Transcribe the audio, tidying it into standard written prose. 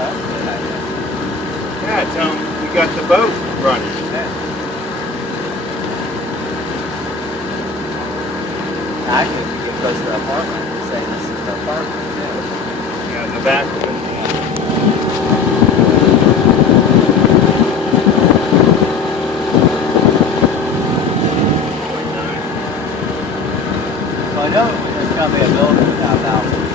that's a good idea. Yeah, tell them we got the boat running. Yeah. Actually, if you get close to the apartment, you say this is the apartment too. Yeah, in the back of it. Well, I know there's going to be a building without houses.